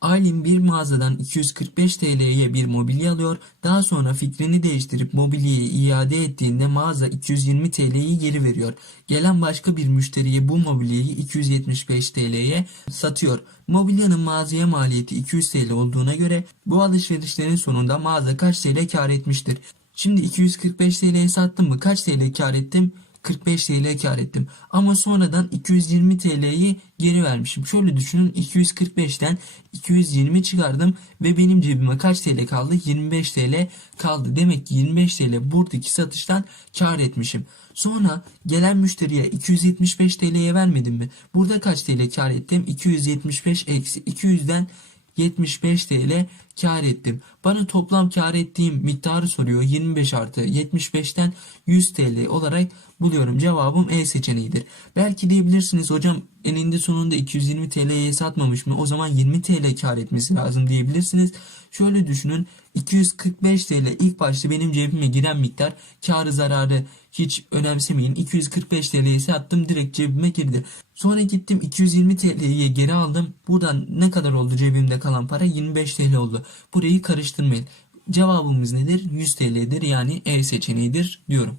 Aylin bir mağazadan 245 TL'ye bir mobilya alıyor. Daha sonra fikrini değiştirip mobilyayı iade ettiğinde mağaza 220 TL'yi geri veriyor. Gelen başka bir müşteriye bu mobilyayı 275 TL'ye satıyor. Mobilyanın mağazaya maliyeti 200 TL olduğuna göre bu alışverişlerin sonunda mağaza kaç TL kar etmiştir? Şimdi 245 TL'ye sattım mı? Kaç TL kar ettim? 45 TL kar ettim. Ama sonradan 220 TL'yi geri vermişim. Şöyle düşünün 245'ten 220 çıkardım ve benim cebime kaç TL kaldı? 25 TL kaldı. Demek ki 25 TL buradaki satıştan kar etmişim. Sonra gelen müşteriye 275 TL'ye vermedim mi? Burada kaç TL kar ettim? 275 eksi 200'den 75 TL kar ettim. Bana toplam kar ettiğim miktarı soruyor. 25 artı 75'ten 100 TL olarak buluyorum. Cevabım E seçeneğidir. Belki diyebilirsiniz hocam eninde sonunda 220 TL'ye satmamış mı? O zaman 20 TL kar etmesi lazım diyebilirsiniz. Şöyle düşünün 245 TL ilk başta benim cebime giren miktar karı zararı hiç önemsemeyin. 245 TL'ye sattım direkt cebime girdi. Sonra gittim 220 TL'ye geri aldım. Buradan ne kadar oldu cebimde kalan para? 25 TL oldu. Burayı karıştırmayın. Cevabımız nedir? 100 TL'dir yani E seçeneğidir diyorum.